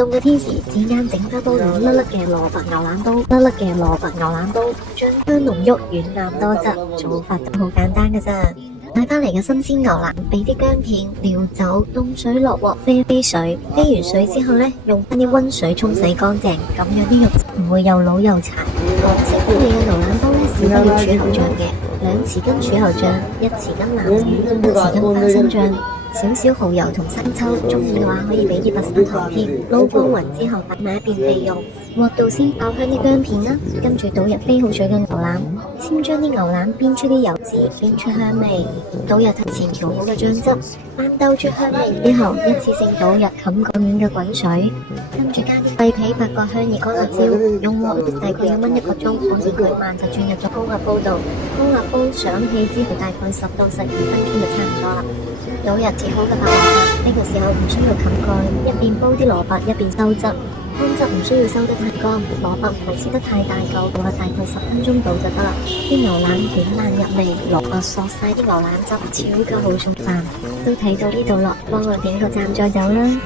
凍嘅天時，只啱整翻煲軟粒粒嘅蘿蔔牛腩煲，將香濃郁、軟爛多汁，做法都好簡單嘅咋。買翻嚟嘅新鮮牛腩，俾啲薑片、料酒、凍水落鑊飛水，飛完水之後呢，用翻啲溫水沖洗乾淨，咁樣啲肉唔會又老又柴。適合你嘅牛腩煲呢，少不了柱侯醬嘅，2匙羹柱侯醬，1匙羹南乳，1匙羹花生醬。少少蠔油同生抽，中意嘅話可以俾啲拔絲糖添。撈均勻之後擺埋一邊備用。鑊度先爆香啲薑片啦，跟住倒入飛好水嘅牛腩，先將啲牛腩煸出啲油脂，煸出香味。倒入提前調好嘅醬汁，翻兜出香味之後，一次性倒入冚個面嘅滾水，跟住加啲桂皮、八角、香葉、乾辣椒，用鑊大概要燜1個鐘，火至佢慢就轉入咗高壓煲度。高壓煲上氣之後，大概10到12分鐘就差唔多啦。倒入切好嘅白蘿蔔，呢個時候唔需要冚蓋，一邊煲啲蘿蔔一邊收汁。湯汁唔需要收得太乾，蘿蔔唔好切得太大嚿，大概10分鐘到就得啦。啲牛腩軟爛入味，蘿蔔索晒啲牛腩汁，超級好送飯。都睇到呢度咯，幫我點個讚再走啦。